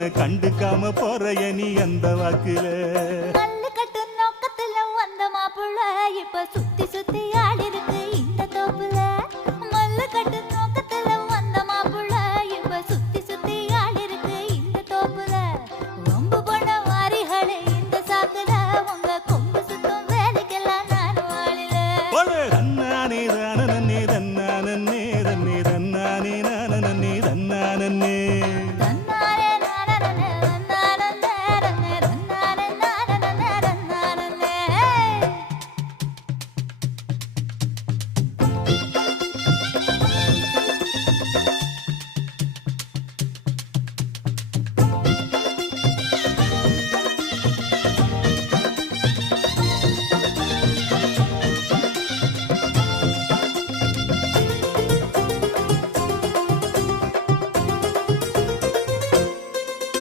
கண்டுக்காம போறைய நீ அந்த வாக்குல கல்லு கட்டு நோக்கத்துல வந்த மாப்பிள்ள இப்ப சுத்தி சுத்தி